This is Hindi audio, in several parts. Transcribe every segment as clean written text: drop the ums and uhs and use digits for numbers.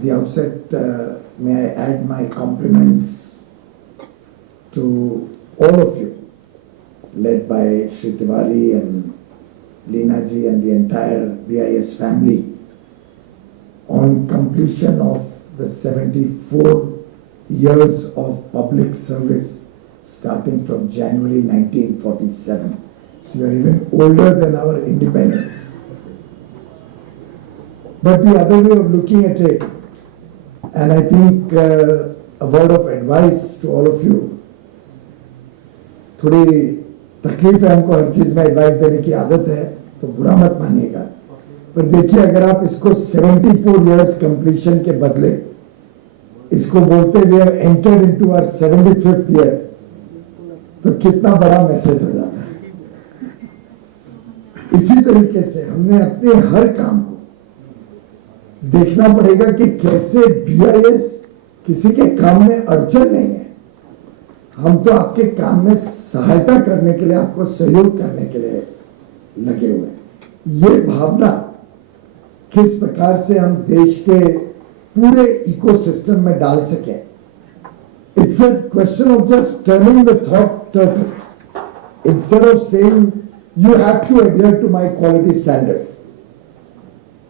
At the outset, may I add my compliments to all of you, led by Shri Tiwari and Leena ji and the entire BIS family, on completion of the 74 years of public service starting from January 1947. So you are even older than our independence. But the other way of looking at it, and I think a word of advice to all of you, थोड़ी तकलीफ है हमको हर चीज में एडवाइस देने की आदत है, तो बुरा मत मानिएगा, पर देखिए अगर आप इसको 74 years completion के बदले इसको बोलते हुए entered into our 75th year, तो कितना बड़ा मैसेज हो जाता है। इसी तरीके से हमने अपने हर काम को देखना पड़ेगा कि कैसे BIS किसी के काम में अड़चन नहीं है, हम तो आपके काम में सहायता करने के लिए, आपको सहयोग करने के लिए लगे हुए हैं। ये भावना किस प्रकार से हम देश के पूरे इकोसिस्टम में डाल सके, it's a question of just turning the thought turtle instead of saying you have to adhere to my quality standards.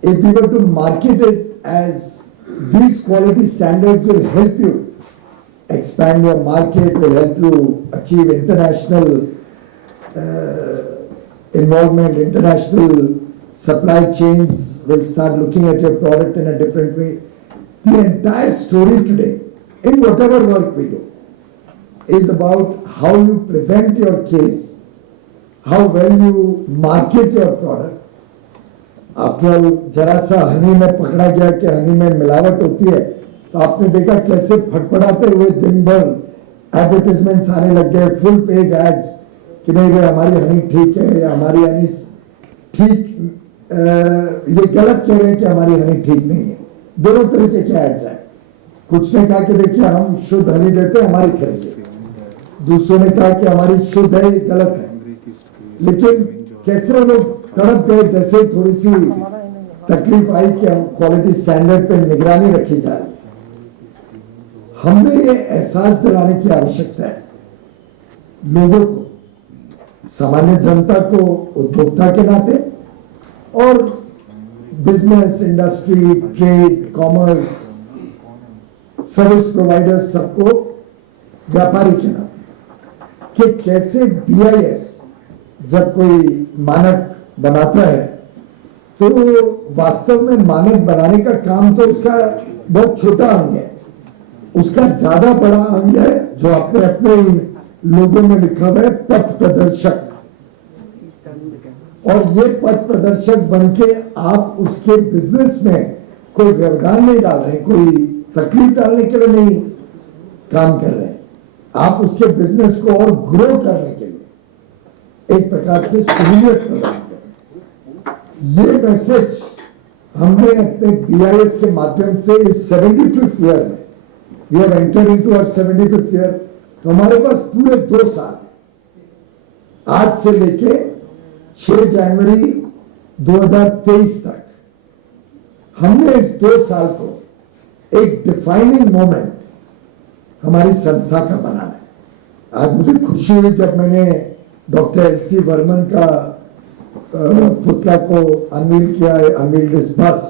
If we were to market it as these quality standards will help you expand your market, will help you achieve international involvement, international supply chains, will start looking at your product in a different way. The entire story today, in whatever work we do, is about how you present your case, how well you market your product. After all, जरा सा हनी में पकड़ा गया कि हनी में मिलावट होती है, तो आपने देखा कैसे फटफड़ाते हुए दिन भर एडवर्टाइजमेंट्स आने लग गए, फुल पेज एड्स कि नहीं भाई हमारी हनी ठीक है या हमारी हनी ठीक, ये गलत कह रहे हैं कि हमारी हनी ठीक नहीं है। दोनों तरीके के एड्स हैं। कुछ ने कहा कि देखिए हम शुद्ध हनी देते हैं, हमारी खरीदिए। दूसरों ने कहा कि हमारी शुद्ध है, ये गलत है। लेकिन कैसे लोग तड़प गए जैसे थोड़ी सी तकलीफ आई कि हम क्वालिटी स्टैंडर्ड पे निगरानी रखी जा रही है। हमने ये एहसास दिलाने की आवश्यकता है लोगों को, सामान्य जनता को, उपभोक्ता के नाते, और business, industry, trade, commerce, service providers, सबको व्यापारी के नाते, कि कैसे BIS जब कोई मानक बनाता है तो वास्तव में मानक बनाने का काम तो उसका बहुत छोटा अंग है, उसका ज्यादा बड़ा अंग है जो आपने अपने लोगों में लिखा हुआ है, पथ प्रदर्शक। और ये पथ प्रदर्शक बनके आप उसके बिजनेस में कोई व्यवधान नहीं डाल रहे, कोई तकलीफ डालने के लिए नहीं काम कर रहे हैं, आप उसके बिजनेस को और ग्रो करने के लिए एक प्रकार से सहूलियत प्रदान करें। ये मैसेज हमने अपने BIS के माध्यम से इस 75th ईयर में, we have entered into our 75th year, तो हमारे पास पूरे 2 साल है, आज से लेके 6 जनवरी 2023 तक। हमने इस 2 साल को एक डिफाइनिंग मोमेंट हमारी संस्था का बनाना है। आज मुझे खुशी हुई जब मैंने डॉक्टर LC वर्मन का पुतला को अनवील किया, unveiled is bust.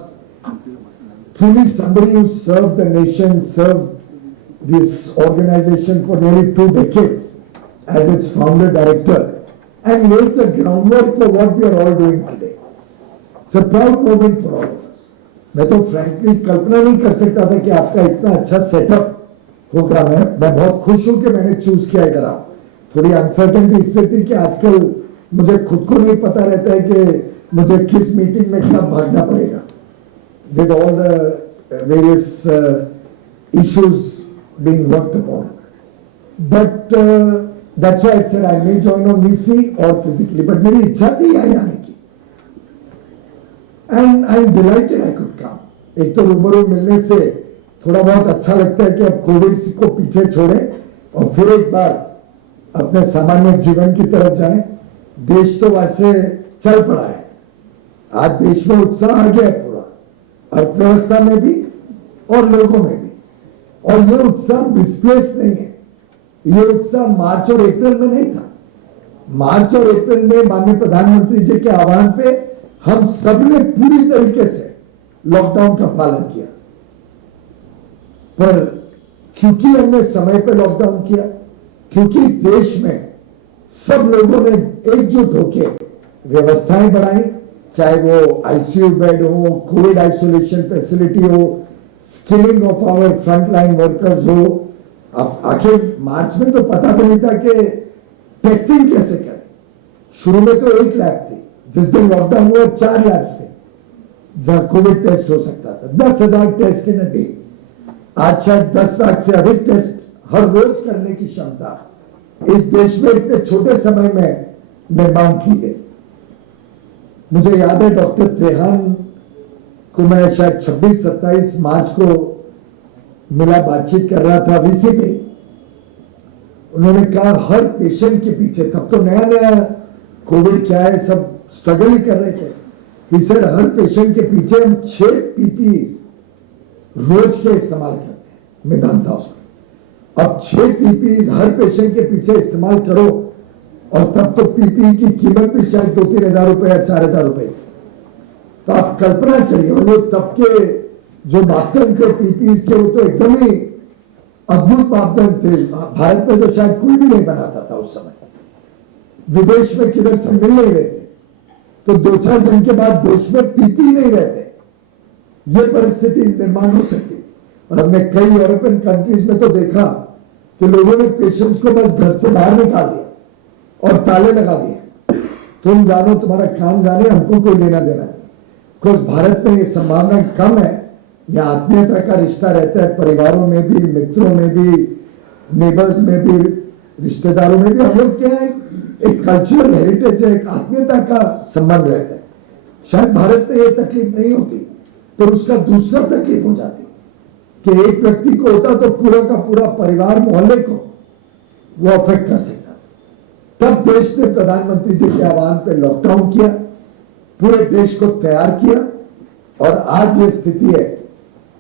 Truly somebody who served the nation, served this organization for nearly 2 decades as its founder director and laid the groundwork for what we are all doing today. It's a proud moment for all of us. मैं तो frankly कल्पना नहीं कर सकता था कि आपका इतना अच्छा सेटअप होगा। मैं बहुत खुश हूं कि मैंने चूज किया इधर आओ। थोड़ी अनसर्टेनिटी इससे थी कि आजकल मुझे खुद को नहीं पता रहता है कि मुझे किस मीटिंग में कब भागना पड़ेगा, with all the various issues being worked upon. But that's why I said I may join on VC or physically, but मेरी इच्छा थी यहाँ आने की, and I'm delighted I could come. एक तो रूबरू मिलने से थोड़ा बहुत अच्छा लगता है कि अब कोविड को पीछे छोड़े और फिर एक बार अपने सामान्य जीवन की तरफ जाएं। देश तो वैसे चल पड़ा है, आज देश में उत्साह आ गया है पूरा, अर्थव्यवस्था में भी और लोगों में भी। और ये उत्साह मिसप्लेस नहीं है, ये उत्साह मार्च और अप्रैल में नहीं था। मार्च और अप्रैल में माननीय प्रधानमंत्री जी के आह्वान पे हम सबने पूरी तरीके से लॉकडाउन का पालन किया, पर क्योंकि हमने समय पे लॉकडाउन किया, क्योंकि देश में सब लोगों ने एकजुट होकर व्यवस्थाएं बढ़ाई, चाहे वो आईसीयू बेड हो, कोविड आइसोलेशन फैसिलिटी हो, skilling of our frontline workers हो। आखिर मार्च में तो पता भी नहीं था कि टेस्टिंग कैसे करें। शुरू में तो एक लैब थी, जिस दिन लॉकडाउन हुआ 4 लैब्स थे जहां कोविड टेस्ट हो सकता था। 10,000 टेस्ट इन अ डे। आज शायद 10 लाख से अधिक टेस्ट हर रोज करने की क्षमता इस देश में इतने छोटे समय में निर्माण की गई। मुझे याद है डॉक्टर त्रेहान को मैं शायद 26-27 मार्च को मिला, बातचीत कर रहा था वीसी पे। उन्होंने कहा हर पेशेंट के पीछे, तब तो नया नया कोविड क्या है सब स्ट्रगल ही कर रहे थे, he said, हर पेशेंट के पीछे हम 6 पीपीईज रोज के इस्तेमाल करते हैं मेदांता हॉस्पिटल। अब 6 पीपीईज हर पेशेंट के पीछे इस्तेमाल करो, और तब तो पीपीई की कीमत भी शायद 2-3 हजार रुपए या 4 हजार रुपए। तो आप कल्पना करिए, और वो तब के जो मापदंड थे पीपीईज के, वो तो एकदम ही अद्भुत मापदंड थे। भारत में तो शायद कोई भी नहीं बनाता था उस समय, विदेश में किधर से मिल नहीं रहे थे। तो 2-4 दिन के बाद देश में पीपीई नहीं रहते, ये परिस्थिति निर्माण हो सकती। और हमने कई यूरोपियन कंट्रीज में तो देखा कि लोगों ने पेशेंट्स को बस घर से बाहर निकाल दिया और ताले लगा दिए, तुम जानो तुम्हारा काम जाने, हमको कोई लेना देना नहीं। बिकॉज भारत में ये संभावना कम है, या आत्मीयता का रिश्ता रहता है, परिवारों में भी, मित्रों में भी, नेबर्स में भी, रिश्तेदारों में भी। हम लोग क्या है, एक कल्चरल हेरिटेज है, एक आत्मीयता का संबंध रहता है। शायद भारत में ये तकलीफ नहीं होती, पर उसका दूसरा तकलीफ हो जाती कि एक व्यक्ति को होता तो पूरा का पूरा परिवार, मोहल्ले को वो अफेक्ट कर सकता। तब देश ने प्रधानमंत्री जी के आह्वान पर लॉकडाउन किया, पूरे देश को तैयार किया, और आज ये स्थिति है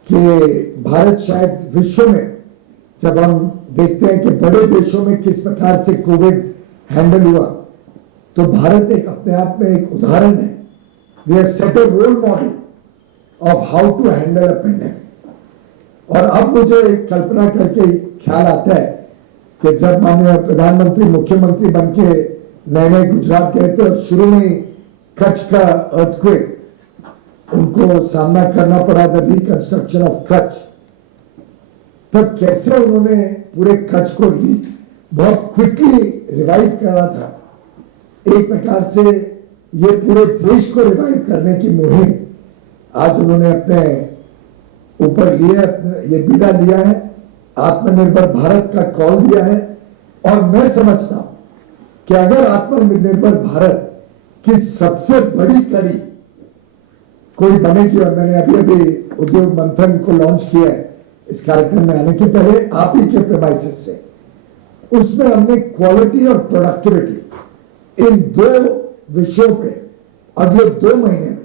कि भारत शायद विश्व में, जब हम देखते हैं कि बड़े देशों में किस प्रकार से कोविड हैंडल हुआ, तो भारत एक अपने आप में एक उदाहरण है। We have set a role model of how to handle a pandemic. और अब मुझे कल्पना करके ख्याल आता है कि जब माननीय प्रधानमंत्री मुख्यमंत्री बन के नए नए गुजरात गए, तो शुरू में ही कच्छ का अर्थक्वेक उनको सामना करना पड़ा, द रिकंस्ट्रक्शन ऑफ कच्छ। तब कैसे उन्होंने पूरे कच्छ को बहुत क्विकली रिवाइव करा था। एक प्रकार से ये पूरे देश को रिवाइव करने की मुहिम आज उन्होंने अपने ऊपर लिया, ये बीड़ा लिया है, आत्मनिर्भर भारत का कॉल दिया है। और मैं समझता हूं कि अगर आत्मनिर्भर भारत की सबसे बड़ी कड़ी कोई बनेगी, और मैंने अभी अभी उद्योग मंथन को लॉन्च किया है इस कार्यक्रम में आने के पहले आप ही के प्रेमाइसेस से, उसमें हमने क्वालिटी और प्रोडक्टिविटी इन 2 विषयों पे अगले 2 महीने में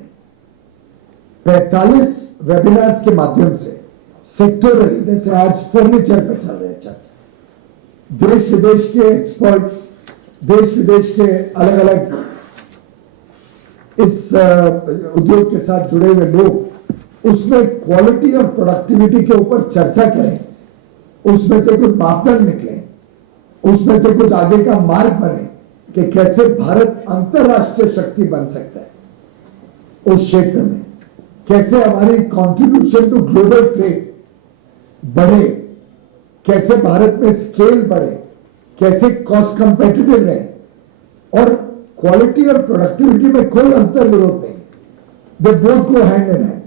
45 वेबिनार्स के माध्यम से सेक्टोरली, जैसे आज फर्नीचर पे चल रहे हैं चर्चा, देश विदेश के एक्सपर्ट्स, देश विदेश के अलग अलग इस उद्योग के साथ जुड़े हुए लोग, उसमें क्वालिटी और प्रोडक्टिविटी के ऊपर चर्चा करें, उसमें से कुछ मापदंड निकले, उसमें से कुछ आगे का मार्ग बने कि कैसे भारत अंतरराष्ट्रीय शक्ति बन सकता है उस क्षेत्र में, कैसे हमारी कंट्रीब्यूशन टू ग्लोबल ट्रेड बढ़े, कैसे भारत में स्केल बढ़े, कैसे कॉस्ट कंपेटिटिव रहे। और क्वालिटी और प्रोडक्टिविटी में कोई अंतर विरोध नहीं, they both go hand in hand.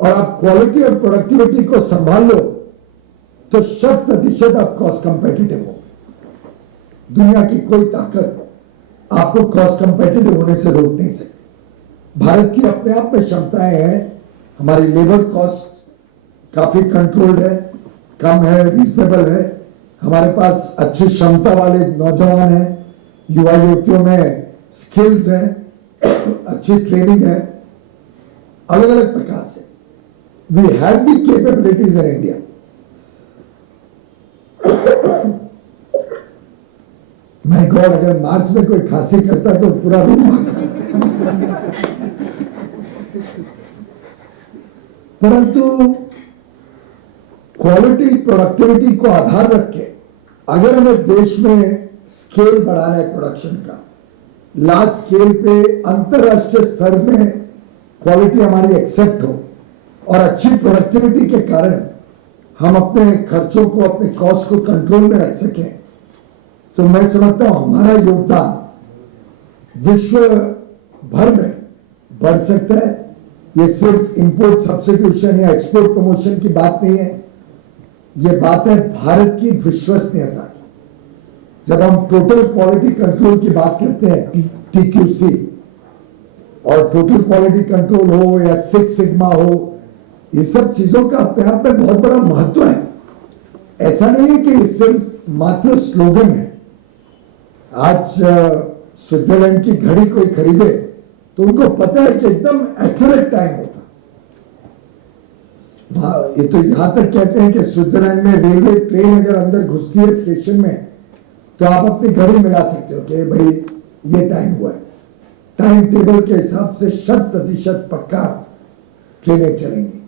और आप क्वालिटी और प्रोडक्टिविटी को संभाल लो तो 100% आप कॉस्ट कंपेटिटिव हो। दुनिया की कोई ताकत आपको कॉस्ट कंपेटिटिव होने से रोक नहीं सकती। भारत की अपने आप में क्षमताएं हैं, हमारी लेबर कॉस्ट काफी कंट्रोल्ड है, कम है, रीजनेबल है, हमारे पास अच्छी क्षमता वाले नौजवान हैं, युवा युवतियों में स्किल्स हैं, अच्छी ट्रेनिंग है, अलग अलग प्रकार से। We have the capabilities in India. My God, अगर मार्च में कोई खांसी करता तो पूरा रूम भागता। परंतु क्वालिटी प्रोडक्टिविटी को आधार रख के अगर हमें देश में स्केल बढ़ाना है प्रोडक्शन का, लार्ज स्केल पे अंतरराष्ट्रीय स्तर में क्वालिटी हमारी एक्सेप्ट हो और अच्छी प्रोडक्टिविटी के कारण हम अपने खर्चों को, अपने कॉस्ट को कंट्रोल में रख सकें, तो मैं समझता हूं हमारा योगदान विश्व भर में बढ़ सकता है। ये सिर्फ इंपोर्ट सब्स्टिट्यूशन या एक्सपोर्ट प्रमोशन की बात नहीं है, ये बात है भारत की विश्वसनीयता की। जब हम टोटल क्वालिटी कंट्रोल की बात करते हैं, TQC, और टोटल क्वालिटी कंट्रोल हो या सिक्स सिग्मा हो, ये सब चीजों का अपने आप में बहुत बड़ा महत्व है। ऐसा नहीं है कि ये सिर्फ मात्र स्लोगन है। आज स्विट्जरलैंड की घड़ी कोई खरीदे तो उनको पता है कि एकदम एक्यूरेट टाइम होता। ये तो यहां तक कहते हैं कि स्विट्जरलैंड में रेलवे ट्रेन अगर अंदर घुसती है स्टेशन में तो आप अपनी घड़ी मिला सकते हो कि भाई ये टाइम हुआ है। टाइम टेबल के हिसाब से 100% पक्का ट्रेनें चलेंगी।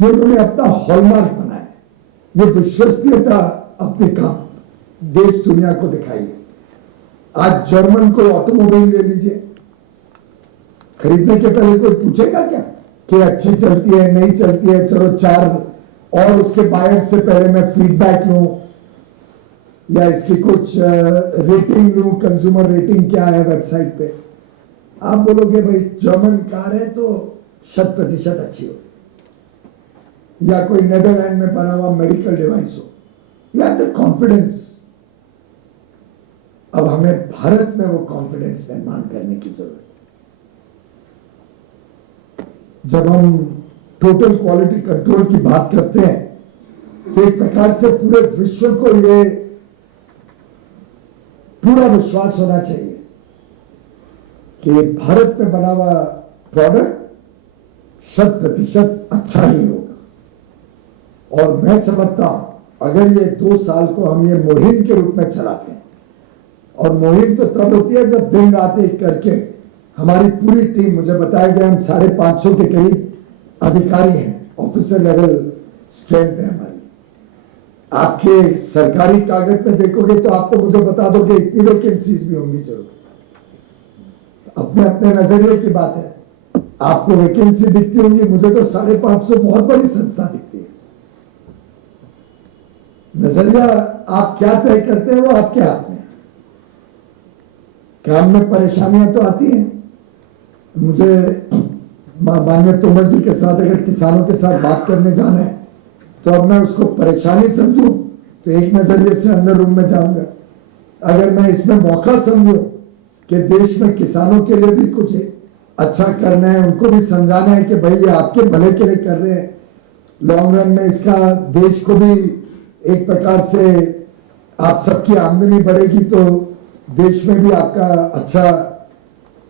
ये उन्होंने अपना हॉलमार्क बनाया, ये विश्वसनीयता अपने काम देश दुनिया को दिखाई है। आज जर्मन कोई ऑटोमोबाइल ले लीजिए, खरीदने के पहले कोई पूछेगा क्या कि अच्छी चलती है नहीं चलती है, चलो 4 और उसके बायर से पहले मैं फीडबैक लूं या इसकी कुछ रेटिंग लूं, कंज्यूमर रेटिंग क्या है वेबसाइट पे। आप बोलोगे भाई जर्मन कार है तो 100% अच्छी हो, या कोई नेदरलैंड में बना हुआ मेडिकल डिवाइस हो, यू हैव द कॉन्फिडेंस। अब हमें भारत में वो कॉन्फिडेंस निर्माण करने की जरूरत है। जब हम टोटल क्वालिटी कंट्रोल की बात करते हैं तो एक प्रकार से पूरे विश्व को ये पूरा विश्वास होना चाहिए कि भारत में बना हुआ प्रोडक्ट 100% अच्छा ही होगा। और मैं समझता हूं अगर ये 2 साल को हम ये मुहिम के रूप में चलाते हैं, और मुहिम तो तब होती है जब दिन रात एक करके हमारी पूरी टीम, मुझे बताया गया हम 550 के करीब अधिकारी हैं, ऑफिसर लेवल स्ट्रेंथ है हमारी। आपके सरकारी कागज में देखोगे तो आप तो मुझे बता दोगे इतनी वैकेंसीज भी होंगी जरूर। अपने अपने नजरिए की बात है, आपको वैकेंसी दिखती होंगी, मुझे तो 550 बहुत बड़ी संस्था दिखती है। नजरिया आप क्या तय करते हैं वो आपके हाथ में। काम में परेशानियां तो आती हैं। मुझे माननीय तोमर जी के साथ अगर किसानों के साथ बात करने जाना है तो अब मैं उसको परेशानी समझूं तो एक नजरिए से अंदर रूम में जाऊंगा। अगर मैं इसमें मौका समझूं कि देश में किसानों के लिए भी कुछ अच्छा करना है, उनको भी समझाना है कि भाई ये आपके भले के लिए कर रहे हैं, लॉन्ग रन में इसका देश को भी एक प्रकार से आप सबकी आमदनी बढ़ेगी तो देश में भी आपका अच्छा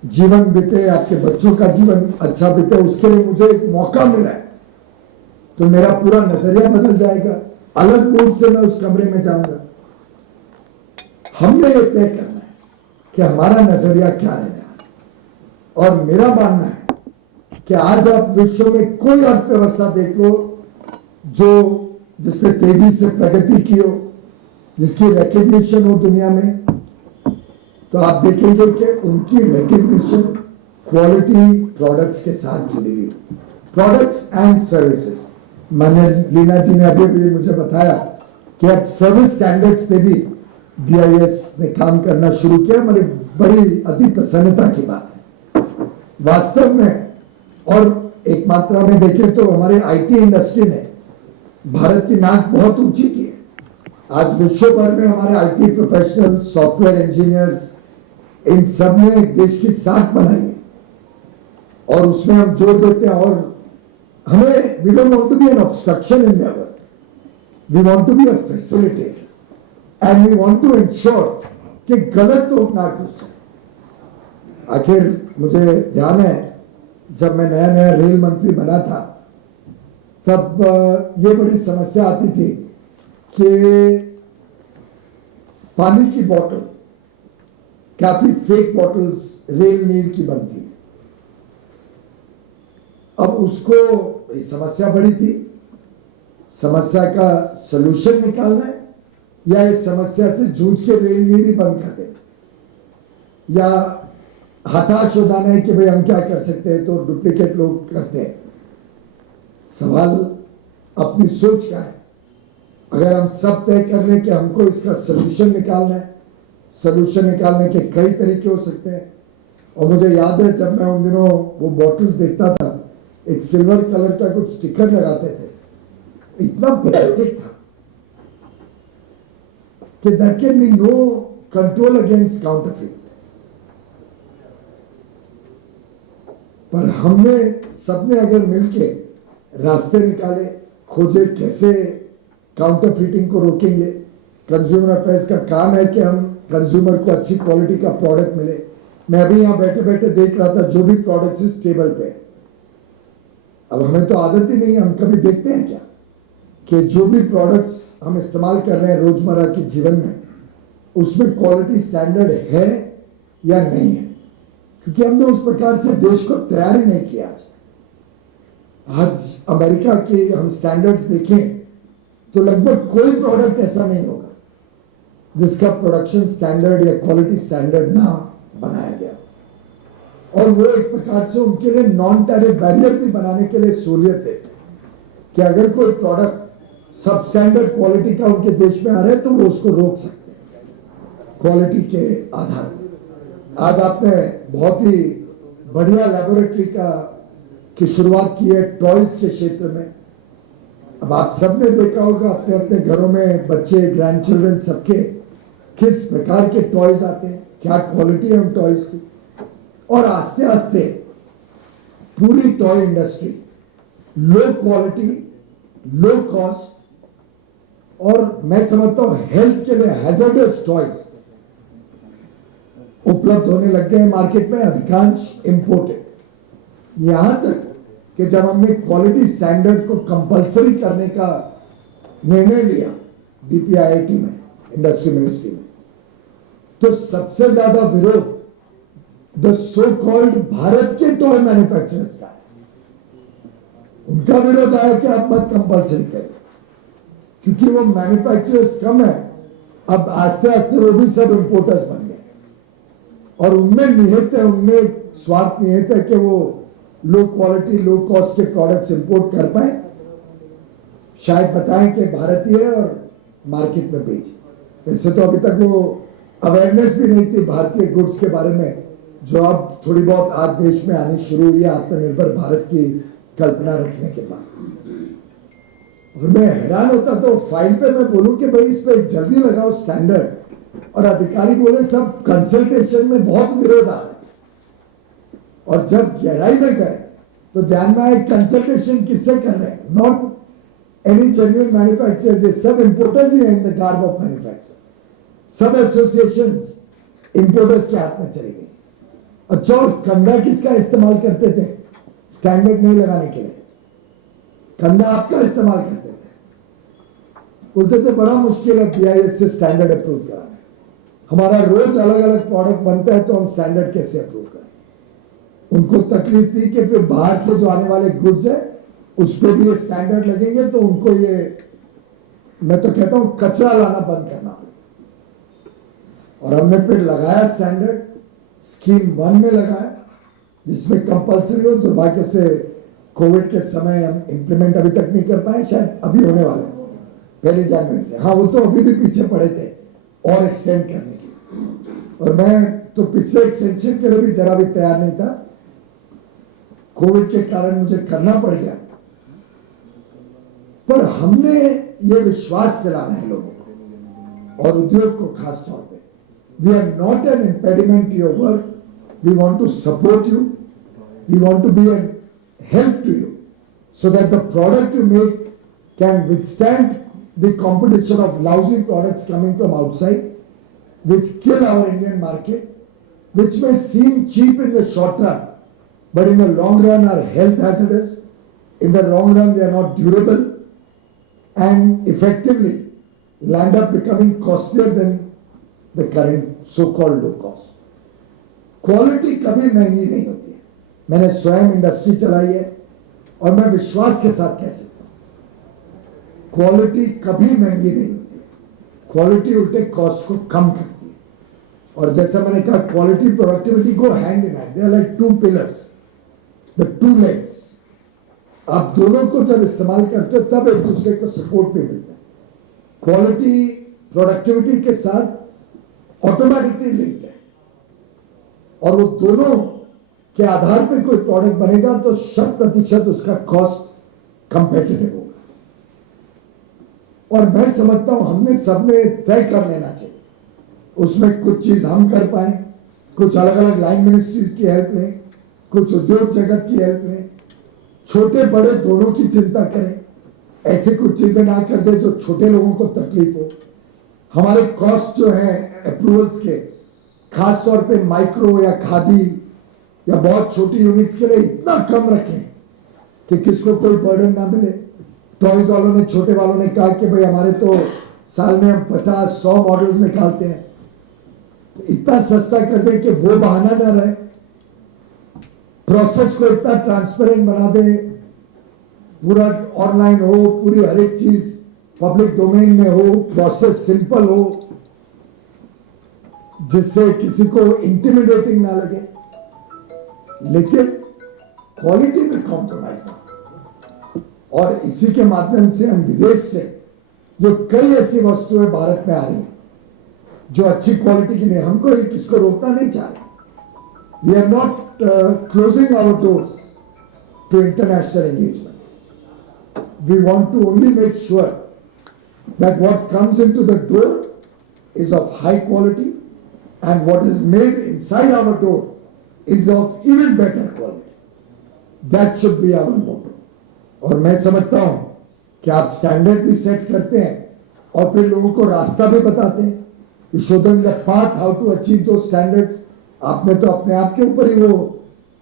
जीवन बीते, आपके बच्चों का जीवन अच्छा बीते, उसके लिए मुझे एक मौका मिला है तो मेरा पूरा नजरिया बदल जाएगा। अलग मूड से मैं उस कमरे में जाऊंगा। हमने ये तय करना है कि हमारा नजरिया क्या रहना है। और मेरा मानना है कि आज आप विश्व में कोई अर्थव्यवस्था देख लो जो जिसने तेजी से प्रगति की हो, जिसकी रिकग्निशन हो दुनिया में, तो आप देखेंगे कि उनकी रिकग्निशन क्वालिटी प्रोडक्ट्स के साथ जुड़ी हुई, प्रोडक्ट्स एंड सर्विसेज। मैंने लीना जी ने अभी मुझे बताया कि अब सर्विस स्टैंडर्ड्स पे भी BIS ने काम करना शुरू किया। हमारी बड़ी अति प्रसन्नता की बात है वास्तव में। और एक मात्रा में देखें तो हमारे IT इंडस्ट्री ने भारत की नाक बहुत ऊंची की है। आज विश्व भर में हमारे IT प्रोफेशनल, सॉफ्टवेयर इंजीनियर्स, इन सब ने देश की साख बनाई है और उसमें हम जोर देते हैं। और हमें we don't want to be an obstruction in their work, we want to be a facilitator and we want to ensure कि गलत लोग ना घुस जाए। आखिर मुझे ध्यान है जब मैं नया नया रेल मंत्री बना था तब ये बड़ी समस्या आती थी कि पानी की बोतल काफी फेक बॉटल्स रेल नील की बनती। अब उसको समस्या बड़ी थी, समस्या का सलूशन निकालना है या इस समस्या से जूझ के रेल नील ही बंद कर दें, या हताश हो जाना है कि भाई हम क्या कर सकते हैं, तो डुप्लीकेट लोग करते हैं। सवाल अपनी सोच का है। अगर हम सब तय कर लें कि हमको इसका सलूशन निकालना है, सलूशन निकालने के कई तरीके हो सकते हैं। और मुझे याद है जब मैं उन दिनों वो बॉटल्स देखता था, एक सिल्वर कलर का कुछ स्टिकर लगाते थे, इतना पैथेटिक था कि that can be no control against counterfeit. पर हमने सबने अगर मिलके रास्ते निकाले, खोजे कैसे काउंटरफीटिंग को रोकेंगे। कंज्यूमर अफेयर्स का काम है कि हम कंज्यूमर को अच्छी क्वालिटी का प्रोडक्ट मिले। मैं अभी यहां बैठे बैठे देख रहा था जो भी प्रोडक्ट्स इस टेबल पे, अब हमें तो आदत ही नहीं है, हम कभी देखते हैं क्या कि जो भी प्रोडक्ट्स हम इस्तेमाल कर रहे हैं रोजमर्रा के जीवन में, उसमें क्वालिटी स्टैंडर्ड है या नहीं है, क्योंकि हमने उस प्रकार से देश को तैयार ही नहीं किया। आज अमेरिका के हम स्टैंडर्ड्स देखें तो लगभग कोई प्रोडक्ट ऐसा नहीं होगा जिसका प्रोडक्शन स्टैंडर्ड या क्वालिटी स्टैंडर्ड ना बनाया गया। और वो एक प्रकार से उनके लिए नॉन टैरिफ बैरियर भी बनाने के लिए सहूलियत देते हैं कि अगर कोई प्रोडक्ट सब स्टैंडर्ड क्वालिटी का उनके देश में आ रहा है तो वो उसको रोक सकते हैं क्वालिटी के आधार पर। आज आपने बहुत ही बढ़िया लेबोरेटरी की शुरुआत की है टॉयज के क्षेत्र में। अब आप सबने देखा होगा अपने अपने घरों में बच्चे, ग्रैंड चिल्ड्रन, सबके किस प्रकार के टॉयज आते हैं, क्या क्वालिटी है उन टॉयज की। और आस्ते आस्ते पूरी toy industry low quality, low cost और मैं समझता हूं हेल्थ के लिए हैजर्डस टॉयज उपलब्ध होने लग गए हैं मार्केट में, अधिकांश इंपोर्टेड। यहां तक कि जब हमने क्वालिटी स्टैंडर्ड को कंपलसरी करने का निर्णय लिया डीपीआईआईटी में, इंडस्ट्री मिनिस्ट्री में, तो सबसे ज्यादा विरोध द सो कॉल्ड भारत के टॉय मैन्युफैक्चरर्स का है। उनका विरोध आया कि आप मत कंपलसरी करें, क्योंकि वो मैन्युफैक्चरर्स कम है। अब आस्ते आस्ते वो भी सब इंपोर्टर्स बन गए और उनमें निहित है, उनमें स्वार्थ निहित है कि वो लो क्वालिटी, लो कॉस्ट के प्रोडक्ट्स इंपोर्ट कर पाए, शायद बताएं कि भारतीय और मार्केट में बेचे। वैसे तो अभी तक वो अवेयरनेस भी नहीं थी भारतीय गुड्स के बारे में, जो अब थोड़ी बहुत आज देश में आनी शुरू हुई है आत्मनिर्भर भारत की कल्पना रखने के बाद। और मैं हैरान होता तो फाइल पे मैं बोलूं कि भाई इस पे जल्दी लगाओ स्टैंडर्ड, और अधिकारी बोले सब कंसल्टेशन में बहुत विरोध आ रहा है। और जब गहराई में गए तो ध्यान में आए कंसल्टेशन किससे कर रहे हैं, नॉट एनी जेन्युइन मैन्युफैक्चरर्स, ये सब इंपोर्टर्स ही हैं in the garb of manufacturers. सब एसोसिएशंस इंपोर्टर्स के हाथ में चली गई। अच्छा, और कंडा किसका इस्तेमाल करते थे स्टैंडर्ड नहीं लगाने के लिए? कंडा आपका इस्तेमाल करते थे, बोलते थे बड़ा मुश्किल है बीआईएस से स्टैंडर्ड अप्रूव कराना, हमारा रोज अलग अलग प्रोडक्ट बनता है तो हम स्टैंडर्ड कैसे अप्रूव करें। उनको तकलीफ थी कि फिर बाहर से जो आने वाले गुड्स है उस पर भी ये स्टैंडर्ड लगेंगे, तो उनको ये, मैं तो कहता हूं, कचरा लाना बंद करना पड़ेगा। और हमने फिर लगाया स्टैंडर्ड, स्कीम 1 में लगाया जिसमें कंपलसरी हो। दुर्भाग्य से कोविड के समय हम इंप्लीमेंट अभी तक नहीं कर पाए, शायद अभी होने वाले 1 जनवरी से। हाँ, वो तो अभी भी पीछे पड़े थे और एक्सटेंड करने की, और मैं तो पिछले एक्सटेंशन के लिए भी जरा भी तैयार नहीं था। कोविड के कारण मुझे करना पड़ गया, पर हमने ये विश्वास दिलाना है लोगों को और उद्योग को खास तौर पे, we are not an impediment to your work, we want to support you, we want to be an help to you so that the product you make can withstand the competition of lousy products coming from outside, which kill our Indian market, which may seem cheap in the short run, but in the long run are health hazardous, in the long run they are not durable and effectively land up becoming costlier than the current so-called low cost. Quality कभी महंगी नहीं होती है. मैंने स्वयं इंडस्ट्री चलाई है और मैं विश्वास के साथ कह सकता हूं क्वालिटी कभी महंगी नहीं होती है. क्वालिटी उल्टे कॉस्ट को कम करती है. और जैसा मैंने कहा quality productivity go hand in hand. They are like two pillars, the two legs. आप दोनों को जब इस्तेमाल करते हो तब एक दूसरे को सपोर्ट भी मिलता है. क्वालिटी प्रोडक्टिविटी के साथ ऑटोमेटिकली लिंक्ड है और वो दोनों के आधार पे कोई प्रोडक्ट बनेगा तो 100% उसका कॉस्ट कंपेटिटिव होगा. और मैं समझता हूं हमने सबने तय कर लेना चाहिए. उसमें कुछ चीज हम कर पाए, कुछ अलग अलग लाइन मिनिस्ट्रीज की हेल्प लें, कुछ उद्योग जगत की हेल्प लें, छोटे बड़े दोनों की चिंता करें. ऐसे कुछ चीजें ना कर दे जो छोटे लोगों को तकलीफ हो. हमारे कॉस्ट जो है अप्रूवल्स के खास तौर पे माइक्रो या खादी या बहुत छोटी यूनिट्स के लिए इतना कम रखें कि किसको कोई बर्डन ना मिले. टॉयज वालों ने, छोटे वालों ने कहा कि भाई हमारे तो साल में हम 50-100 मॉडल्स निकालते हैं, तो इतना सस्ता कर दे कि वो बहाना ना रहे. प्रोसेस को इतना ट्रांसपेरेंट बना दे, पूरा ऑनलाइन हो, पूरी हर एक चीज पब्लिक डोमेन में हो, प्रोसेस सिंपल हो जिससे किसी को इंटिमिडेटिंग ना लगे, लेकिन क्वालिटी में कॉम्प्रोमाइज ना. और इसी के माध्यम से हम विदेश से जो कई ऐसी वस्तुएं भारत में आ रही हैं जो अच्छी क्वालिटी की नहीं, हमको किसको रोकना नहीं चाह रहे. We are not closing our doors to international engagement. We want to only make sure that what comes into the door is of high quality and what is made inside our door is of even better quality. That should be our motto. और मैं समझता हूं कि आप स्टैंडर्ड भी सेट करते हैं और फिर लोगों को रास्ता भी बताते हैं. You show them the path how to achieve those standards. आपने तो अपने आप के ऊपर ही वो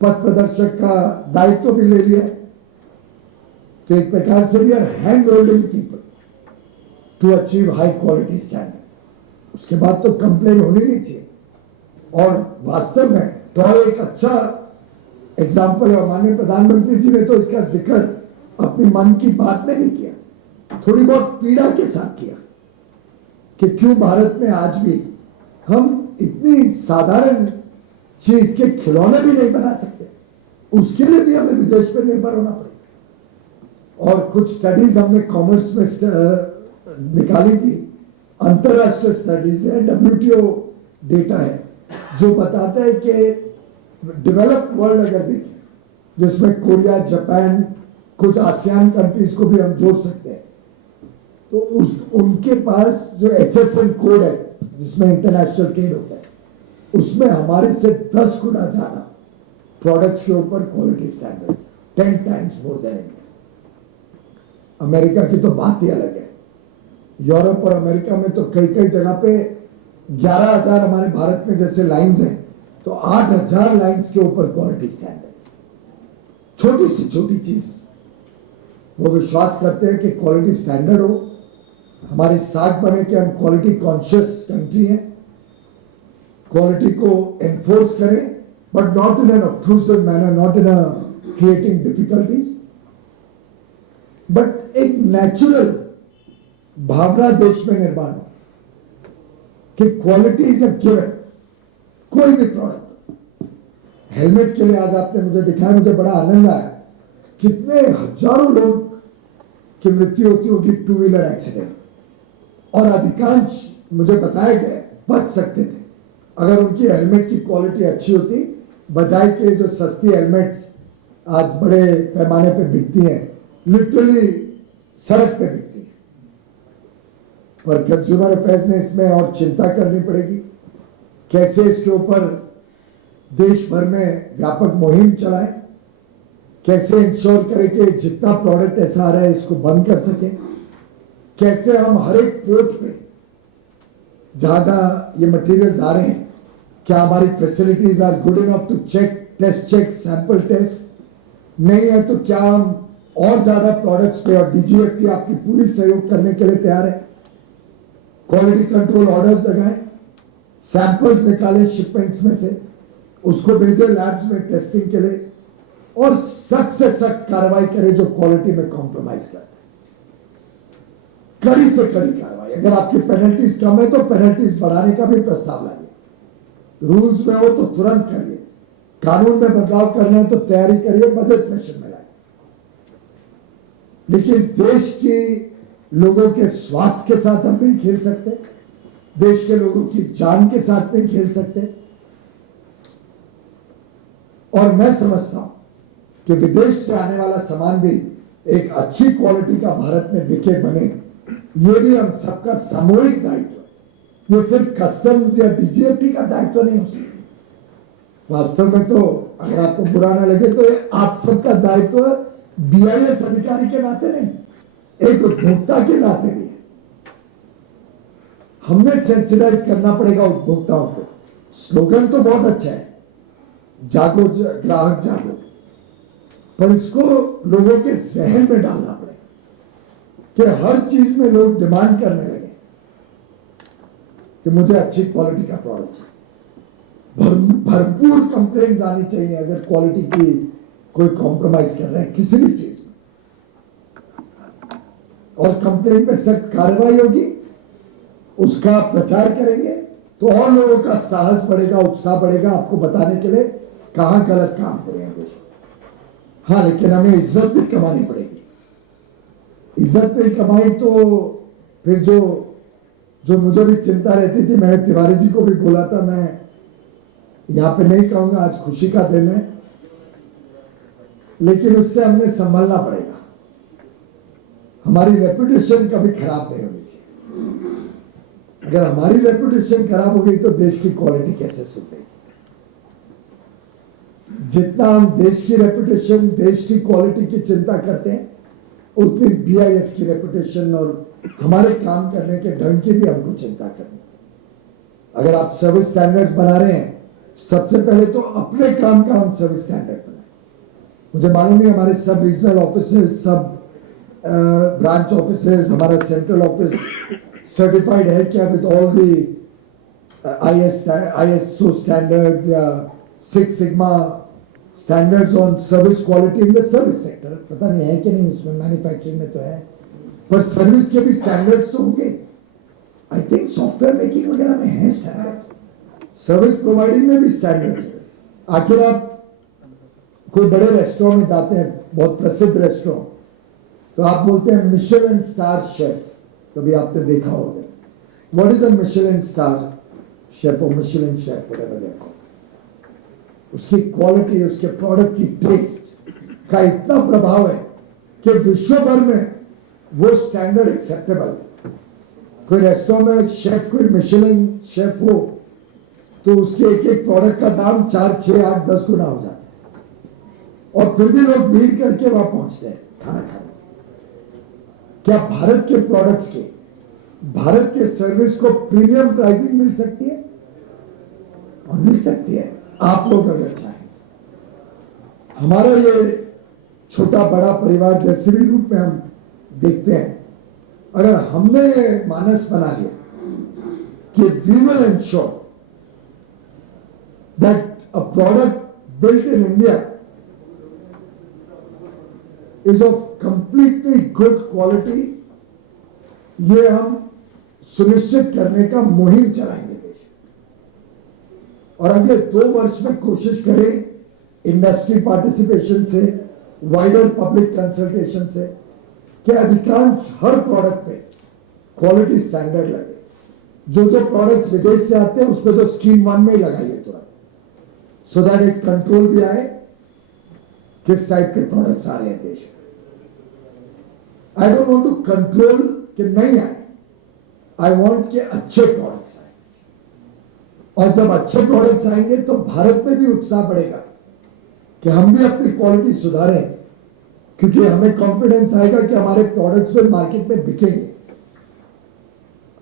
पथ प्रदर्शक का दायित्व भी ले लिया. तो एक प्रकार से we are hand holding people to achieve high quality standards. उसके बाद तो कंप्लेन होनी नहीं चाहिए. और वास्तव में तो एक अच्छा एग्जाम्पल है. माननीय प्रधानमंत्री जी ने तो इसका जिक्र अपनी मन की बात में नहीं किया, थोड़ी बहुत पीड़ा के साथ किया कि क्यों भारत में आज भी हम इतनी साधारण चीज के खिलौने भी नहीं बना सकते. उसके लिए भी हमें विदेश पर निर्भर होना पड़ेगा. और कुछ स्टडीज हमने कॉमर्स में निकाली थी, अंतरराष्ट्रीय स्टडीज है, WTO डेटा है जो बताता है कि डेवलप्ड वर्ल्ड अगर देखें जिसमें कोरिया, जापान, कुछ आसियान कंट्रीज को भी हम जोड़ सकते हैं, तो उनके पास जो HSN कोड है जिसमें इंटरनेशनल ट्रेड होता है उसमें हमारे से 10 गुना ज्यादा प्रोडक्ट्स के ऊपर quality standards, 10 times more than India. America की तो बात ही अलग है. यूरोप और अमेरिका में तो कई कई जगह पे 11,000 हमारे भारत में जैसे लाइंस हैं तो 8,000 लाइंस के ऊपर क्वालिटी स्टैंडर्ड्स. छोटी सी छोटी चीज वो विश्वास करते हैं कि क्वालिटी स्टैंडर्ड हो. हमारी साख बने कि हम क्वालिटी कॉन्शियस कंट्री हैं, क्वालिटी को एनफोर्स करें but not in an obtrusive manner, not in a creating difficulties, but एक नेचुरल भावना देश में निर्माण हो कि क्वालिटी इज अ गिवन. कोई भी प्रोडक्ट, हेलमेट के लिए आज आपने मुझे दिखाया, मुझे बड़ा आनंद आया. कितने हजारों लोग की मृत्यु होती होगी टू व्हीलर एक्सीडेंट, और अधिकांश मुझे बताया गया बच सकते थे अगर उनकी हेलमेट की क्वालिटी अच्छी होती, बजाय के जो सस्ती हेलमेट्स आज बड़े पैमाने पे बिकती हैं, लिटरली सड़क पे बिकती है. पर कंज्यूमर अफेयर्स ने इसमें और चिंता करनी पड़ेगी. कैसे इसके ऊपर देश भर में व्यापक मुहिम चलाएं, कैसे इंश्योर करें कि जितना प्रोडक्ट ऐसा आ रहा है इसको बंद कर सकें, कैसे हम हर एक पोर्ट पे जहां जहां ये मटेरियल्स आ रहे हैं क्या हमारी facilities are good enough to check, test check, sample test. नहीं है तो क्या हम और ज्यादा प्रोडक्ट्स पे, और डीजीएफटी आपकी पूरी सहयोग करने के लिए तैयार है। क्वालिटी कंट्रोल ऑर्डर्स लगाए, सैंपल्स निकाले शिपमेंट्स में से, उसको भेजे लैब्स में टेस्टिंग के लिए, और सख्त से सख्त कार्रवाई करे जो क्वालिटी में कॉम्प्रोमाइज करते हैं। कड़ी से कड़ी कार्रवाई। अगर आपकी पेनल्टीज कम है तो पेनल्टीज बढ़ाने का भी प्रस्ताव लाइए। रूल्स में हो तो तुरंत करिए, कानून में बदलाव करना है तो तैयारी करिए, बजट सेशन में लाइए। लेकिन देश के लोगों के स्वास्थ्य के साथ हम नहीं खेल सकते, देश के लोगों की जान के साथ नहीं खेल सकते। और मैं समझता हूं कि विदेश से आने वाला सामान भी एक अच्छी क्वालिटी का भारत में बिके, बने, ये भी हम सबका सामूहिक दायित्व है। ये सिर्फ कस्टम्स या डीजीएफटी का दायित्व नहीं हो सकता। वास्तव में तो अगर आपको बुरा ना लगे तो ये आप सबका दायित्व बीआईएस अधिकारी के नाते नहीं, एक उपभोक्ता के नाते भी है। हमने सेंसिटाइज करना पड़ेगा उपभोक्ताओं को। स्लोगन तो बहुत अच्छा है, जागो ग्राहक जागो, पर इसको लोगों के जहन में डालना पड़ेगा कि हर चीज में लोग डिमांड करने लगे कि मुझे अच्छी क्वालिटी का प्रोडक्ट चाहिए। भरपूर कंप्लेंट्स आनी चाहिए अगर क्वालिटी की कोई कॉम्प्रोमाइज कर रहे हैं किसी भी चीज में, और कंप्लेंट पे सख्त कार्रवाई होगी, उसका प्रचार करेंगे तो और लोगों का साहस बढ़ेगा, उत्साह बढ़ेगा आपको बताने के लिए कहां गलत काम हो रहे हैं देश में। हाँ, लेकिन हमें इज्जत भी कमानी पड़ेगी। इज्जत नहीं कमाई तो फिर जो मुझे भी चिंता रहती थी, मैंने तिवारी जी को भी बोला था, मैं यहां पे नहीं कहूंगा, आज खुशी का दिन है, लेकिन उससे हमें संभलना पड़ेगा। हमारी रेपुटेशन कभी खराब नहीं होनी चाहिए। अगर हमारी रेपुटेशन खराब हो गई तो देश की क्वालिटी कैसे सुधरेगी। जितना हम देश की रेपुटेशन, देश की क्वालिटी की चिंता करते हैं, उतनी बीआईएस की रेपुटेशन और हमारे काम करने के ढंग की भी हमको चिंता करनी। अगर आप सर्विस स्टैंडर्ड्स बना रहे हैं, सबसे पहले तो अपने काम का हम सर्विस स्टैंडर्ड बनाए। मुझे मालूम नहीं हमारे सब रीजनल ऑफिसेज, सब ब्रांच ऑफिसेज, हमारा सेंट्रल ऑफिस सर्टिफाइड है क्या with all the ISO standards या six sigma standards on service quality in the service sector. पता नहीं है कि नहीं, उसमें मैन्युफैक्चरिंग में तो है, पर सर्विस के भी स्टैंडर्ड्स तो होंगे। आई थिंक सॉफ्टवेयर मेकिंग वगैरह में है स्टैंडर्ड्स, सर्विस प्रोवाइडिंग में भी स्टैंडर्ड्स है। आखिर आप कोई बड़े रेस्टोरेंट में जाते हैं, बहुत प्रसिद्ध रेस्टोरेंट, तो आप बोलते हैं मिशेलिन स्टार शेफ, कभी आपने देखा होगा। What is a Michelin star chef और Michelin chef, whatever they call, उसकी क्वालिटी, उसके प्रोडक्ट की टेस्ट का इतना प्रभाव है कि विश्व भर में वो स्टैंडर्ड एक्सेप्टेबल है। कोई रेस्टोरेंट में शेफ, कोई मिशेलिन शेफ हो तो उसके एक एक प्रोडक्ट का दाम 4, 6, 8, 10 गुना हो जाता है, और फिर भी लोग भीड़ करके वहां पहुंचते हैं खाना खाने। क्या भारत के प्रोडक्ट्स के, भारत के सर्विस को प्रीमियम प्राइसिंग मिल सकती है? और मिल सकती है, आप लोग अगर चाहें। हमारा ये छोटा बड़ा परिवार जैसे भी रूप में हम देखते हैं, अगर हमने मानस बना लिया कि we will ensure that a product built in India is of completely good quality, ये हम सुनिश्चित करने का मुहिम चलाएंगे देश में। और अगले 2 वर्ष में कोशिश करें इंडस्ट्री पार्टिसिपेशन से, वाइडर पब्लिक कंसल्टेशन से, कि अधिकांश हर प्रोडक्ट पे क्वालिटी स्टैंडर्ड लगे। जो प्रोडक्ट्स विदेश से आते हैं उसमें तो स्कीम 1 में ही लगाइए तुरंत, सो दैट एक कंट्रोल भी आए किस टाइप के प्रोडक्ट्स आ रहे हैं देश में। I don't want to control कि नहीं आए, आई वांट कि अच्छे प्रोडक्ट्स आए, और जब अच्छे प्रोडक्ट्स आएंगे तो भारत में भी उत्साह बढ़ेगा कि हम भी अपनी क्वालिटी सुधारें, क्योंकि हमें कॉन्फिडेंस आएगा कि हमारे प्रोडक्ट्स में मार्केट में बिकेंगे।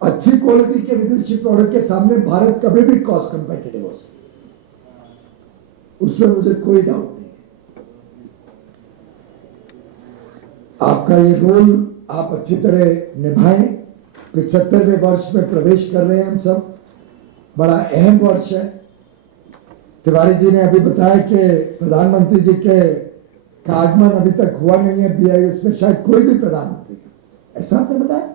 अच्छी क्वालिटी के विदेशी प्रोडक्ट के सामने भारत कभी भी कॉस्ट कंपेटिटिव हो सकता, उसमें मुझे कोई डाउट नहीं है। आपका ये रोल आप अच्छी तरह निभाएं। 75वें वर्ष में प्रवेश कर रहे हैं हम सब, बड़ा अहम वर्ष है। तिवारी जी ने अभी बताया कि प्रधानमंत्री जी के का आगमन अभी तक हुआ नहीं है BIS में, शायद कोई भी प्रधानमंत्री, ऐसा आपने बताया?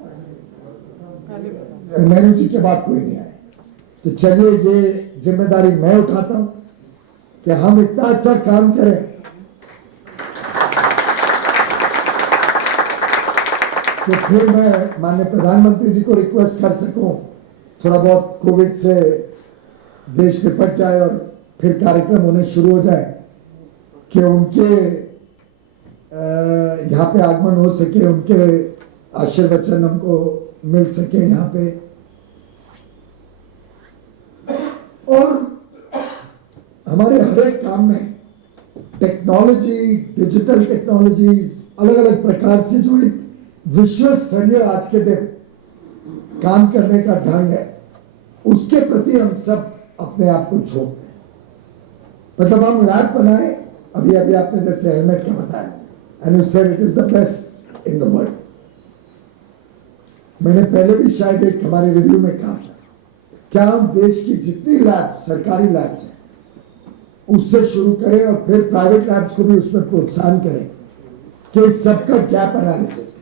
नेहरू जी के बाद कोई नहीं आया। तो चलिए ये जिम्मेदारी मैं उठाता हूं कि हम इतना अच्छा काम करें कि फिर मैं माननीय प्रधानमंत्री जी को रिक्वेस्ट कर सकूं, थोड़ा बहुत कोविड से देश निपट जाए और फिर कार्यक्रम होने शुरू हो जाए, कि उनके यहाँ पे आगमन हो सके, उनके आशीर्वचन हमको मिल सके यहाँ पे। और हमारे हर एक काम में टेक्नोलॉजी, डिजिटल टेक्नोलॉजीज, अलग अलग प्रकार से जो एक विश्व स्तरीय आज के दिन काम करने का ढंग है, उसके प्रति हम सब अपने आप को झोंकते हैं। मतलब हम लैब बनाए, अभी अभी आपने जैसे हेलमेट का बताया, and you said it is the best in the world. मैंने पहले भी शायद एक हमारे रिव्यू में कहा था, क्या हम देश की जितनी लैब्स, सरकारी लैब्स हैं, उससे शुरू करें और फिर प्राइवेट लैब्स को भी उसमें प्रोत्साहन करें कि इस सबका गैप एनालिसिस करें,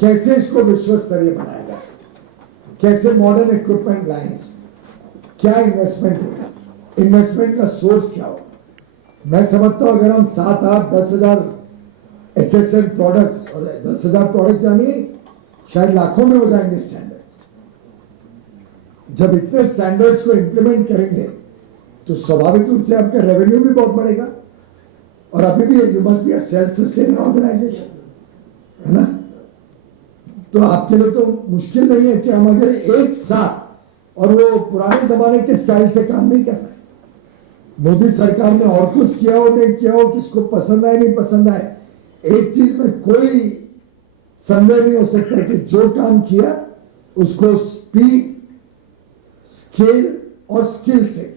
कैसे इसको विश्व स्तरीय बनाया जा सके, कैसे मॉडर्न इक्विपमेंट लाएं इसमें, क्या इन्वेस्टमेंट होगा, इन्वेस्टमेंट का सोर्स क्या होगा। मैं समझता हूं अगर हम 7, 8, 10,000 HSN प्रोडक्ट्स, और 10,000 प्रोडक्ट जानिए शायद लाखों में हो जाएंगे स्टैंडर्ड्स। जब इतने स्टैंडर्ड्स को इंप्लीमेंट करेंगे तो स्वाभाविक रूप से आपका रेवेन्यू भी बहुत बढ़ेगा। और अभी भी you must be a self sustaining organisation, है ना? तो आपके लिए तो मुश्किल नहीं है कि हम अगर एक साथ, और वो पुराने जमाने के स्टाइल से काम नहीं कर रहे। मोदी सरकार ने और कुछ किया हो नहीं किया हो, किसको पसंद आए नहीं पसंद आए, एक चीज में कोई संदेह नहीं हो सकता कि जो काम किया उसको स्पीड, स्केल और स्किल से किया।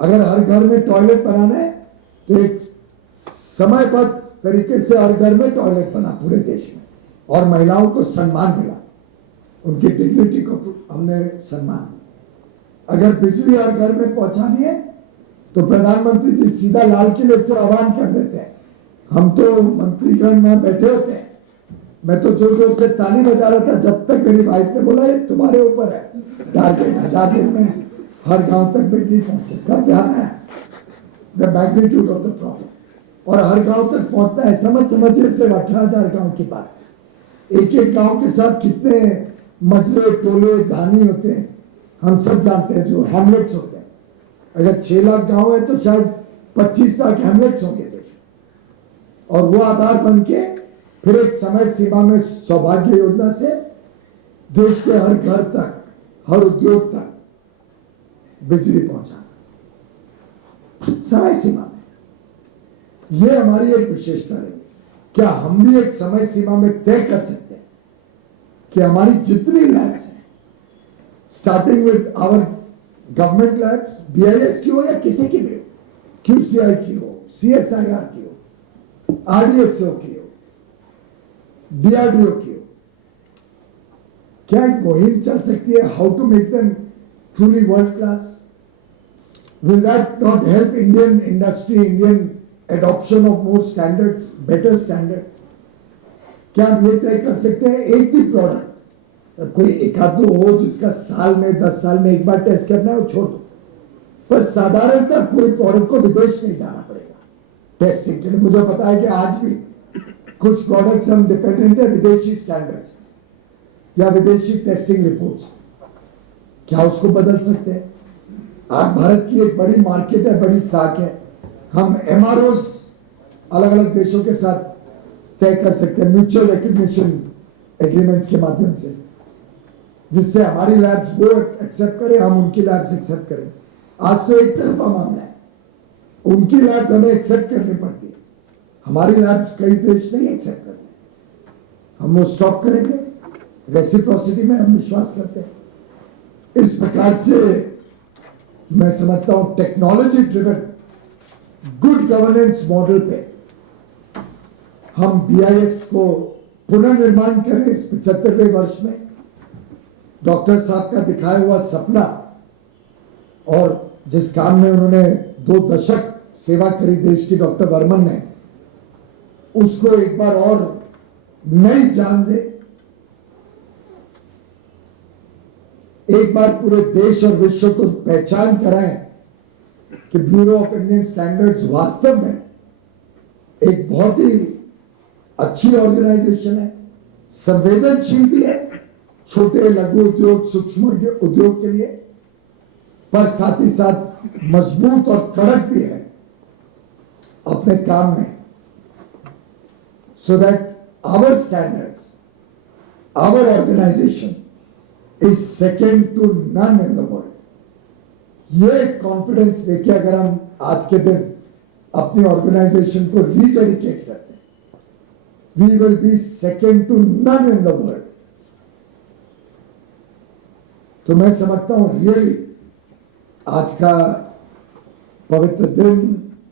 अगर हर घर में टॉयलेट बनाना है तो एक समयबद्ध तरीके से हर घर में टॉयलेट बना पूरे देश में, और महिलाओं को सम्मान मिला, उनकी डिग्निटी को हमने सम्मान दिया। अगर बिजली हर घर में पहुंचानी है तो प्रधानमंत्री जी सीधा लाल किले से आह्वान कर देते हैं। हम तो मंत्रीगण में बैठे होते हैं, मैं तो जोर जोर से ताली बजा रहा था जब तक मेरी वाइफ ने बोला ये तुम्हारे ऊपर है, टारगेट 1000 दिन में हर गांव तक बिजली पहुंचे। कब ध्यान है the magnitude of the problem. और हर गांव तक पहुंचता है, समझिए सिर्फ 18,000 गांव की बात। एक एक गांव के साथ कितने मजरे, टोले, धानी होते हैं हम सब जानते हैं, जो हैमलेट्स होते हैं। अगर 6 लाख गांव है तो शायद 25 लाख हैमलेट्स होंगे देश में। और वो आधार बन के फिर एक समय सीमा में सौभाग्य योजना से देश के हर घर तक, हर उद्योग तक बिजली पहुंचाना समय सीमा में। ये हमारी एक विशेषता रही। क्या हम भी एक समय सीमा में तय कर सकते हैं कि हमारी जितनी लैब्स हैं, starting with our government labs, BIS की हो या किसी की भी हो, QCI की हो, CSIR की हो, RDSO की हो, DRDO की हो, क्या एक मुहिम चल सकती है, how to make them truly world class? Will that not help Indian industry, Indian adoption of more standards, better standards? क्या हम ये तय कर सकते हैं एक भी प्रोडक्ट कोई एक आध दो हो जिसका साल में 10 साल में एक बार टेस्ट करना है, वो छोड़ दो, पर साधारणतः कोई प्रोडक्ट को विदेश नहीं जाना पड़ेगा टेस्टिंग के लिए। मुझे पता है कि आज भी कुछ प्रोडक्ट्स हम डिपेंडेंट है विदेशी स्टैंडर्ड्स या विदेशी टेस्टिंग रिपोर्ट्स। क्या उसको बदल सकते हैं? आज भारत की एक बड़ी मार्केट है, बड़ी साख है, हम MROs अलग अलग देशों के साथ तय कर सकते हैं म्यूचुअल रिकग्निशन एग्रीमेंट्स के माध्यम से, जिससे हमारी लैब्स वो एक्सेप्ट करें, हम उनकी लैब्स एक्सेप्ट करें। आज तो एक तरफा मामला है, उनकी लैब्स हमें एक्सेप्ट करनी पड़ती है, हमारी लैब्स कई देश नहीं एक्सेप्ट करते। हम वो स्टॉप करेंगे, रेसिप्रोसिटी में हम विश्वास करते हैं। इस प्रकार से मैं समझता हूं technology driven good governance model पे हम बीआईएस को पुनर्निर्माण करें इस 75वें वर्ष में। डॉक्टर साहब का दिखाया हुआ सपना और जिस काम में उन्होंने 2 दशक सेवा करी देश की, डॉक्टर वर्मन ने, उसको एक बार और नई जान दे। एक बार पूरे देश और विश्व को पहचान कराएं कि ब्यूरो ऑफ इंडियन स्टैंडर्ड्स वास्तव में एक बहुत ही अच्छी ऑर्गेनाइजेशन है, संवेदनशील भी है छोटे लघु उद्योग सूक्ष्म उद्योग के लिए, पर साथ ही साथ मजबूत और कड़क भी है अपने काम में, so that our standards, our organization is second to none in the world. ये कॉन्फिडेंस देखिए, अगर हम आज के दिन अपनी ऑर्गेनाइजेशन को रीडेडिकेट करते हैं, we will be second to none in the world. तो मैं समझता हूं रियली आज का पवित्र दिन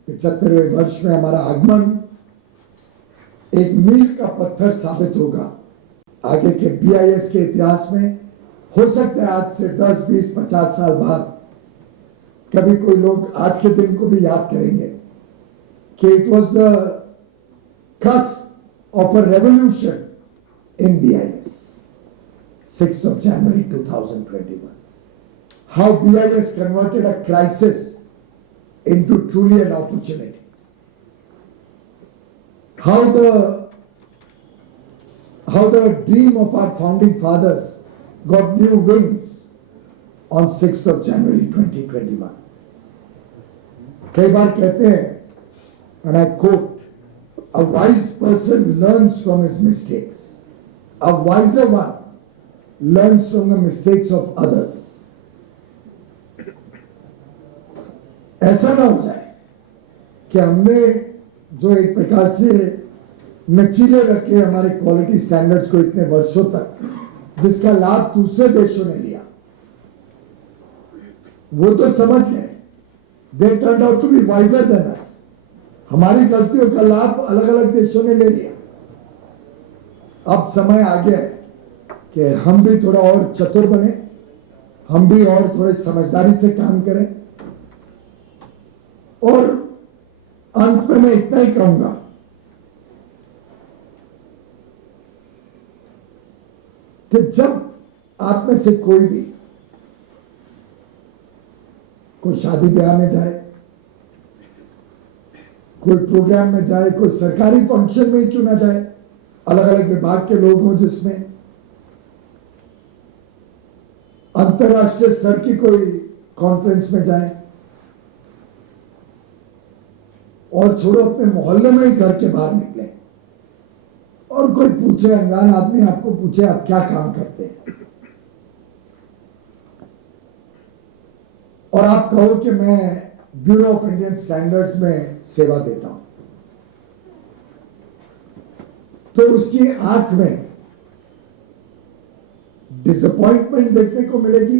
75वें वर्ष में हमारा आगमन एक मील का पत्थर साबित होगा आगे के बीआईएस के इतिहास में। हो सकता है आज से 10, 20, 50 साल बाद कभी कोई लोग आज के दिन को भी याद करेंगे कि it was the cusp of a revolution in BIS, 6th of January 2021. How BIS converted a crisis into truly an opportunity. How the dream of our founding fathers got new wings on 6th of January 2021. कई बार कहते हैं, and I quote, a wise person learns from his mistakes. A wiser one learns from the mistakes of others. ऐसा ना हो जाए कि हमने जो एक प्रकार से नचीले रखे हमारे क्वालिटी स्टैंडर्ड्स को इतने वर्षों तक, जिसका लाभ दूसरे देशों ने लिया, वो तो समझ गए, they turned out to be wiser than us. हमारी गलतियों का लाभ अलग अलग देशों ने ले लिया। अब समय आ गया है कि हम भी थोड़ा और चतुर बने, हम भी और थोड़े समझदारी से काम करें। और अंत में मैं इतना ही कहूंगा कि जब आप में से कोई भी कोई शादी ब्याह में जाए, कोई प्रोग्राम में जाए, कोई सरकारी फंक्शन में ही क्यों ना जाए, अलग अलग विभाग के लोग हों, जिसमें अंतरराष्ट्रीय स्तर की कोई कॉन्फ्रेंस में जाए, और छोड़ो अपने मोहल्ले में ही घर के बाहर निकले और कोई पूछे, अनजान आदमी आपको पूछे आप क्या काम करते हैं, और आप कहो कि मैं ब्यूरो ऑफ इंडियन स्टैंडर्ड्स में सेवा देता हूं, तो उसकी आंख में डिसअपॉइंटमेंट देखने को मिलेगी,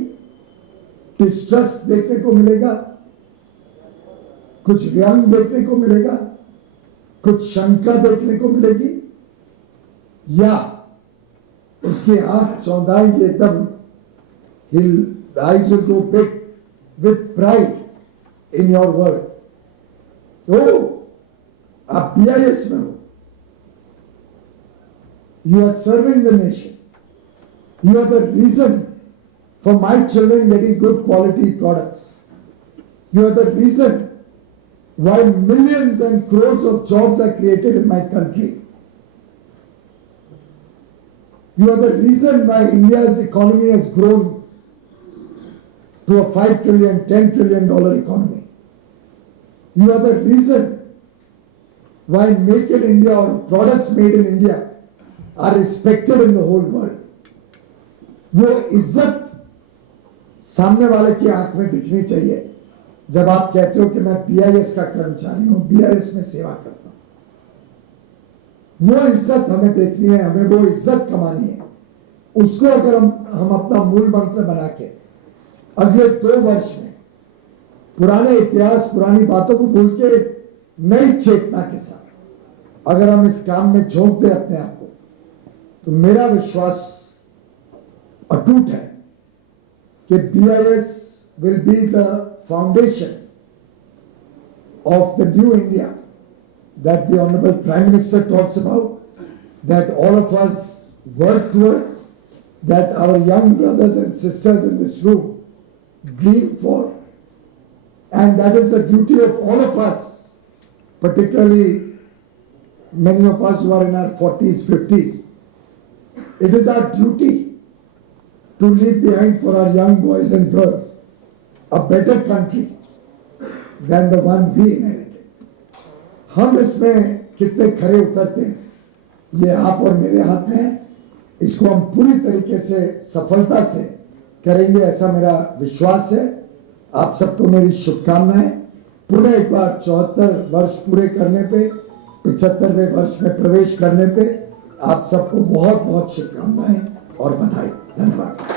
डिस्ट्रस्ट देखने को मिलेगा, कुछ व्यंग देखने को मिलेगा, कुछ शंका देखने को मिलेगी, या उसकी आंख चौंधाएंगी एकदम, his eyes will go big with pride in your word. तो आप बीआईएस में हो, you are serving the nation, you are the reason for my children getting good quality products, you are the reason why millions and crores of jobs are created in my country. You are the reason why India's economy has grown to a $5 trillion, $10 trillion economy. You are the reason why Make in India or products made in India are respected in the whole world. वो इज्जत सामने वाले की आंख में दिखनी चाहिए जब आप कहते हो कि मैं बीआईएस का कर्मचारी हूं, बीआईएस में सेवा करता हूं। वो इज्जत हमें देखनी है, हमें वो इज्जत कमानी है। उसको अगर हम अपना मूल मंत्र बना के अगले 2 वर्ष में पुराने इतिहास, पुरानी बातों को भूल के नई चेतना के साथ अगर हम इस काम में झोंक दें अपने आप को, तो मेरा विश्वास अटूट है कि BIS will be the foundation of the new India that the Honorable Prime Minister talks about, that all of us work towards, that our young brothers and sisters in this room dream for, and that is the duty of all of us, particularly many of us who are in our 40s, 50s. It is our duty to leave behind for our young boys and girls a better country than the one we inherited. हम इसमें कितने खरे उतरते हैं, ये आप और मेरे हाथ में है. इसको हम पूरी तरीके से सफलता से करेंगे, ऐसा मेरा विश्वास है. आप सबको मेरी शुभकामनाएं. पुनः एक बार 74 वर्ष पूरे करने पे, 75वें वर्ष में प्रवेश करने पे आप सबको बहुत बहुत शुभकामनाएं और बधाई. धन्यवाद.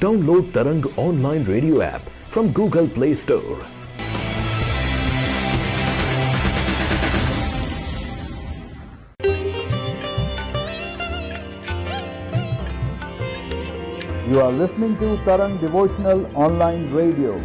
Download Tarang online radio app from Google Play Store. You are listening to Tarang Devotional Online Radio.